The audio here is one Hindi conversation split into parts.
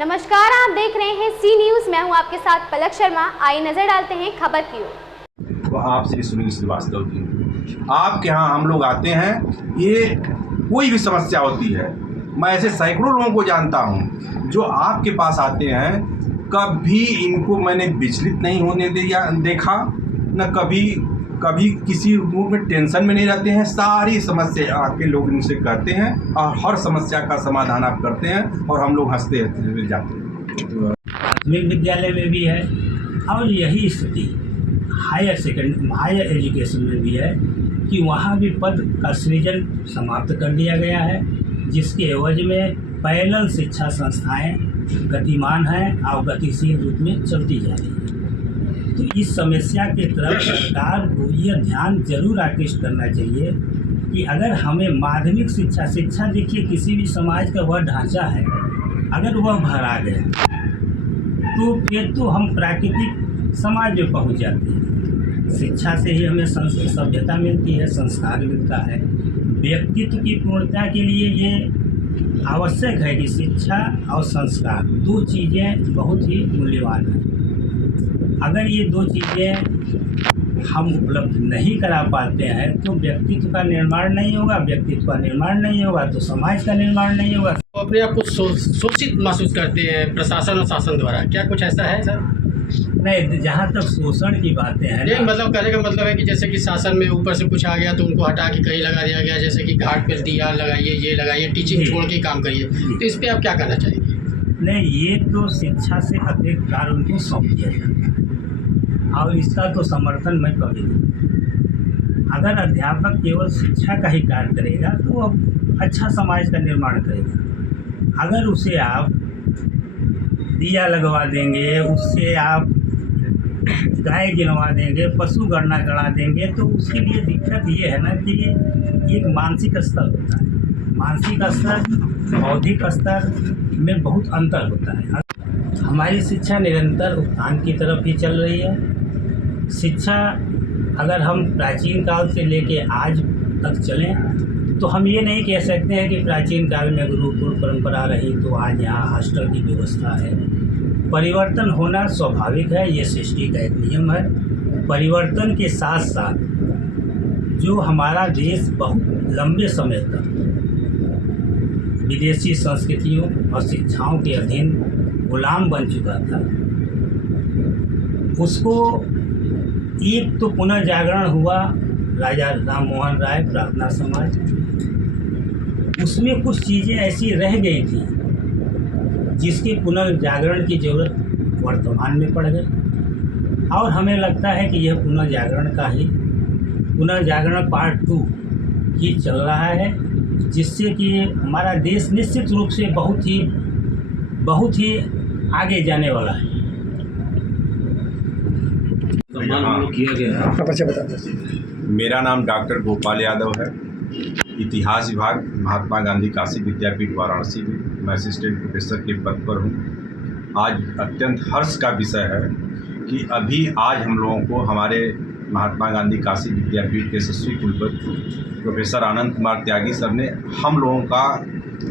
नमस्कार, आप देख रहे हैं सी न्यूज। मैं हूं आपके साथ पलक शर्मा। आइए नजर डालते हैं खबर की ओर। तो आप श्री सुनील श्रीवास्तव जी, आपके यहाँ हम लोग आते हैं, ये कोई भी समस्या होती है, मैं ऐसे सैकड़ों लोगों को जानता हूँ जो आपके पास आते हैं, कभी इनको मैंने विचलित नहीं होने देखा, न कभी किसी रूप में टेंशन में नहीं रहते हैं। सारी समस्या आपके लोग इनसे कहते हैं और हर समस्या का समाधान आप करते हैं और हम लोग हंसते हुए जाते हैं। प्राथमिक विद्यालय में भी है और यही स्थिति हायर एजुकेशन में भी है कि वहाँ भी पद का सृजन समाप्त कर दिया गया है, जिसके एवज में पैरेलल शिक्षा संस्थाएं गतिमान हैं और गतिशील रूप में चलती जा रही है। तो इस समस्या की तरफ सरकार को यह ध्यान जरूर आकृष्ट करना चाहिए कि अगर हमें माध्यमिक शिक्षा देखिए, किसी भी समाज का वह ढांचा है, अगर वह भरा गया तो फिर तो हम प्राकृतिक समाज में पहुंच जाते हैं। शिक्षा से ही हमें सभ्यता मिलती है, संस्कार मिलता है। व्यक्तित्व की पूर्णता के लिए ये आवश्यक है कि शिक्षा और संस्कार दो चीज़ें बहुत ही मूल्यवान हैं। अगर ये दो चीज़ें हम उपलब्ध नहीं करा पाते हैं तो व्यक्तित्व का निर्माण नहीं होगा, व्यक्तित्व का निर्माण नहीं होगा तो समाज का निर्माण नहीं होगा। तो अपने आप को शोषित महसूस करते हैं प्रशासन और शासन द्वारा, क्या कुछ ऐसा है सर? नहीं, जहाँ तक शोषण की बातें हैं, ये मतलब कहने का मतलब है कि जैसे कि शासन में ऊपर से कुछ आ गया तो उनको हटा के कहीं लगा दिया गया, जैसे कि घाट पर दिया लगाइए, ये लगाइए, टीचिंग छोड़ के काम करिए, तो इस पर आप क्या कहना चाहेंगे? नहीं, ये तो शिक्षा से अतिरिक्त कार्य उनको सौंप दिया जाता है और इसका तो समर्थन मैं कभी नहीं। अगर अध्यापक केवल शिक्षा का ही कार्य करेगा तो वो अच्छा समाज का निर्माण करेगा। अगर उसे आप दिया लगवा देंगे, उससे आप गाय गिनवा देंगे, पशु गणना करा देंगे, तो उसके लिए दिक्कत ये है ना कि एक मानसिक स्तर होता है। मानसिक स्तर बौद्धिक स्तर में बहुत अंतर होता है। हमारी शिक्षा निरंतर उत्थान की तरफ ही चल रही है। शिक्षा अगर हम प्राचीन काल से लेके आज तक चलें तो हम ये नहीं कह सकते हैं कि प्राचीन काल में गुरुकुल परंपरा रही तो आज यहाँ हॉस्टल की व्यवस्था है। परिवर्तन होना स्वाभाविक है, ये सृष्टि का एक नियम है। परिवर्तन के साथ साथ जो हमारा देश बहुत लंबे समय तक विदेशी संस्कृतियों और शिक्षाओं के अधीन गुलाम बन चुका था, उसको एक तो पुनः जागरण हुआ राजा राम मोहन राय प्रार्थना समाज, उसमें कुछ चीज़ें ऐसी रह गई थी जिसके पुनर्जागरण की ज़रूरत वर्तमान में पड़ गई और हमें लगता है कि यह पुनर्जागरण पार्ट 2 ही चल रहा है, जिससे कि हमारा देश निश्चित रूप से बहुत ही आगे जाने वाला है। किया गया। मेरा नाम डॉक्टर गोपाल यादव है। इतिहास विभाग महात्मा गांधी काशी विद्यापीठ वाराणसी में मैं असिस्टेंट प्रोफेसर के पद पर हूँ। आज अत्यंत हर्ष का विषय है कि अभी आज हम लोगों को हमारे महात्मा गांधी काशी विद्यापीठ के यशस्वी कुलपति प्रोफेसर आनंद कुमार त्यागी सर ने हम लोगों का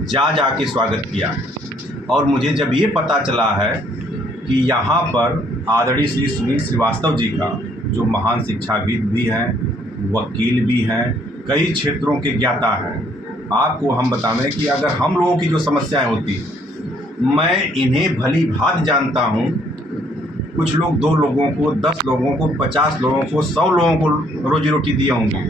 जा के स्वागत किया है। और मुझे जब ये पता चला है कि यहाँ पर आदरणीय श्री सुनील श्रीवास्तव जी का, जो महान शिक्षाविद भी हैं, वकील भी हैं, कई क्षेत्रों के ज्ञाता हैं, आपको हम बतावें कि अगर हम लोगों की जो समस्याएं होती, मैं इन्हें भली भांति जानता हूँ। कुछ लोग 2 लोगों को, 10 लोगों को, 50 लोगों को, 100 लोगों को रोजी रोटी दिए होंगे,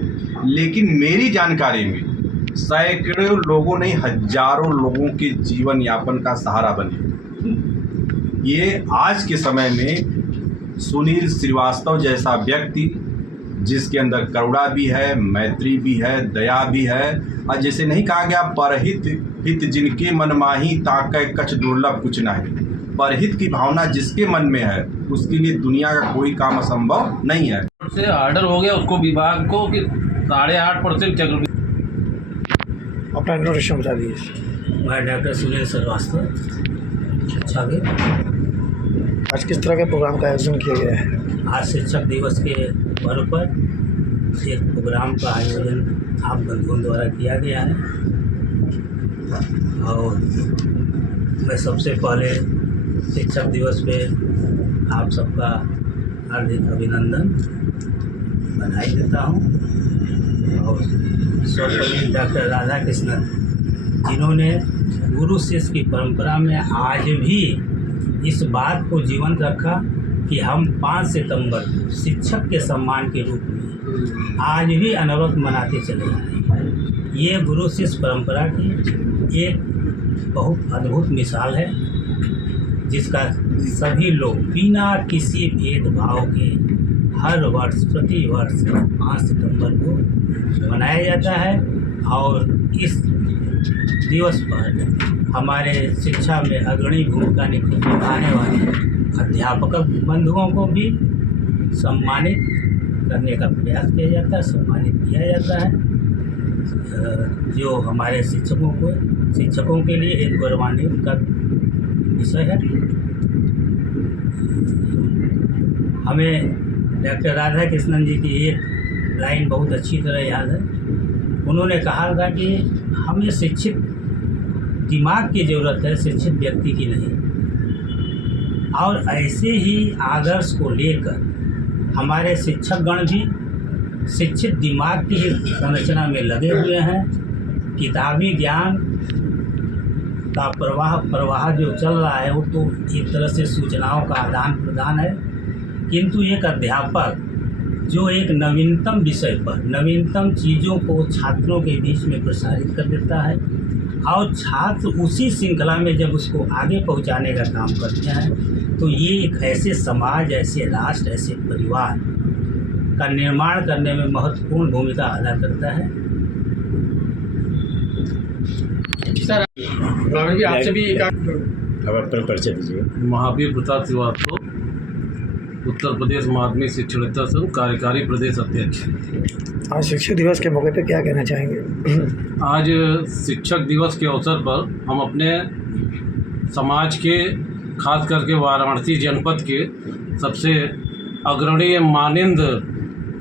लेकिन मेरी जानकारी में सैकड़ों लोगों ने, हजारों लोगों के जीवन यापन का सहारा बने। ये आज के समय में सुनील श्रीवास्तव जैसा व्यक्ति, जिसके अंदर करुणा भी है, मैत्री भी है, दया भी है, और जैसे नहीं कहा गया, परहित हित जिनके मन माही ताकै कछ दुर्लभ कुछ नहीं। परहित की भावना जिसके मन में है, उसके लिए दुनिया का कोई काम असंभव नहीं है। से ऑर्डर हो गया उसको विभाग को कि 8.5% चक्र। अपना इंट्रोडक्शन बता दीजिए। मैं डॉक्टर सुनील श्रीवास्तव, शिक्षाविद। आज किस तरह के प्रोग्राम का आयोजन किया गया है? आज शिक्षक दिवस के पर्व पर एक प्रोग्राम का आयोजन आप बंधुओं द्वारा किया गया है और मैं सबसे पहले शिक्षक दिवस पे आप सबका हार्दिक अभिनंदन बधाई देता हूँ। और सर्वपल्ली डॉक्टर राधा कृष्णन जिन्होंने गुरु शिष्य की परंपरा में आज भी इस बात को जीवंत रखा कि हम 5 सितंबर को शिक्षक के सम्मान के रूप में आज भी अनवरत मनाते चले आ रहे हैं। ये गुरु शिष्य परंपरा की एक बहुत अद्भुत मिसाल है, जिसका सभी लोग बिना किसी भेदभाव के हर वर्ष प्रति वर्ष 5 सितंबर को मनाया जाता है। और इस दिवस पर हमारे शिक्षा में अग्रणी भूमिका निभाने वाले अध्यापक बंधुओं को भी सम्मानित करने का प्रयास किया जाता है, सम्मानित किया जाता है, जो हमारे शिक्षकों के लिए एक गौरवान्वित का विषय है। हमें डॉक्टर राधा कृष्णन जी की एक लाइन बहुत अच्छी तरह याद है। उन्होंने कहा था कि हमें शिक्षित दिमाग की ज़रूरत है, शिक्षित व्यक्ति की नहीं। और ऐसे ही आदर्श को लेकर हमारे शिक्षकगण भी शिक्षित दिमाग की ही संरचना में लगे हुए हैं। किताबी ज्ञान का प्रवाह जो चल रहा है वो तो एक तरह से सूचनाओं का आदान प्रदान है, किंतु एक अध्यापक जो एक नवीनतम विषय पर नवीनतम चीज़ों को छात्रों के बीच में प्रसारित कर देता है और छात्र उसी श्रृंखला में जब उसको आगे पहुंचाने का काम करते हैं, तो ये एक ऐसे समाज, ऐसे राष्ट्र, ऐसे परिवार का निर्माण करने में महत्वपूर्ण भूमिका अदा करता है। सर भी आपसे भी परिचय दीजिए। महावीर प्रताप श्रीवास्तव, उत्तर प्रदेश माध्यमिक शिक्षण संघ कार्यकारी प्रदेश अध्यक्ष। आज शिक्षक दिवस के मौके पर क्या कहना चाहेंगे? आज शिक्षक दिवस के अवसर पर हम अपने समाज के, खास करके वाराणसी जनपद के सबसे अग्रणी मानिंद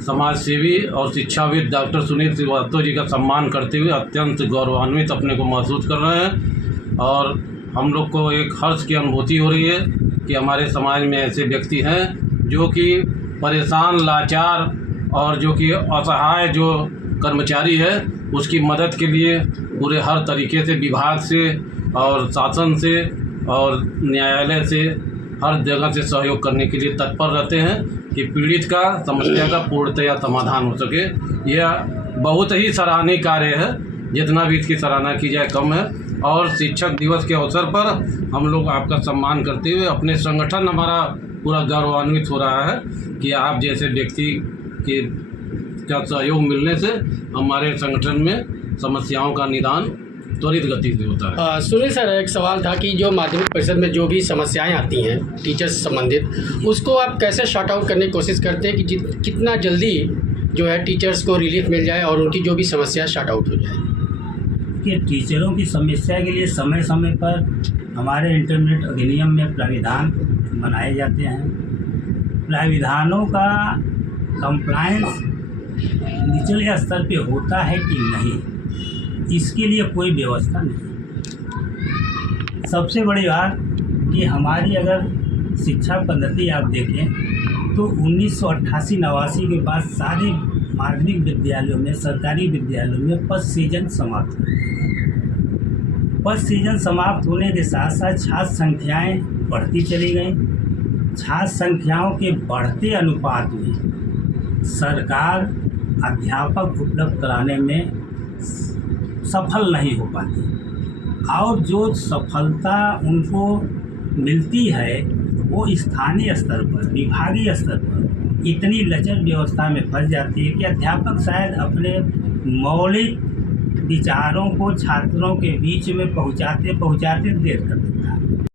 समाज सेवी और शिक्षाविद डॉक्टर सुनील श्रीवास्तव जी का सम्मान करते हुए अत्यंत गौरवान्वित अपने को महसूस कर रहे हैं। और हम लोग को एक हर्ष की अनुभूति हो रही है कि हमारे समाज में ऐसे व्यक्ति हैं जो कि परेशान, लाचार और जो कि असहाय जो कर्मचारी है उसकी मदद के लिए पूरे हर तरीके से विभाग से और शासन से और न्यायालय से हर जगह से सहयोग करने के लिए तत्पर रहते हैं कि पीड़ित का समस्या का पूर्णतया समाधान हो सके। यह बहुत ही सराहनीय कार्य है, जितना भी इसकी सराहना की जाए कम है। और शिक्षक दिवस के अवसर पर हम लोग आपका सम्मान करते हुए अपने संगठन हमारा पूरा गौरवान्वित हो रहा है कि आप जैसे व्यक्ति के का सहयोग मिलने से हमारे संगठन में समस्याओं का निदान त्वरित गति से होता है। सुनील सर, एक सवाल था कि जो माध्यमिक परिषद में जो भी समस्याएं आती हैं टीचर्स से संबंधित, उसको आप कैसे शॉर्ट आउट करने की कोशिश करते हैं कि कितना जल्दी जो है टीचर्स को रिलीफ मिल जाए और उनकी जो भी समस्या शॉर्ट आउट हो जाए? कि टीचरों की समस्या के लिए समय समय पर हमारे इंटरमीडिएट अधिनियम में प्राविधान बनाए जाते हैं। प्राविधानों का कंप्लायंस निचले स्तर पे होता है कि नहीं, इसके लिए कोई व्यवस्था नहीं। सबसे बड़ी बात कि हमारी अगर शिक्षा पद्धति आप देखें तो 1988-89 के बाद सारे माध्यमिक विद्यालयों में, सरकारी विद्यालयों में फर्स्ट सीजन समाप्त हो गया। फर्स्ट सीजन समाप्त होने के साथ साथ छात्र संख्याएं बढ़ती चली गई। छात्र संख्याओं के बढ़ते अनुपात में सरकार अध्यापक उपलब्ध कराने में सफल नहीं हो पाती, और जो सफलता उनको मिलती है वो स्थानीय स्तर पर, विभागीय स्तर पर इतनी लचर व्यवस्था में फंस जाती है कि अध्यापक शायद अपने मौलिक विचारों को छात्रों के बीच में पहुंचाते देर कर देता है।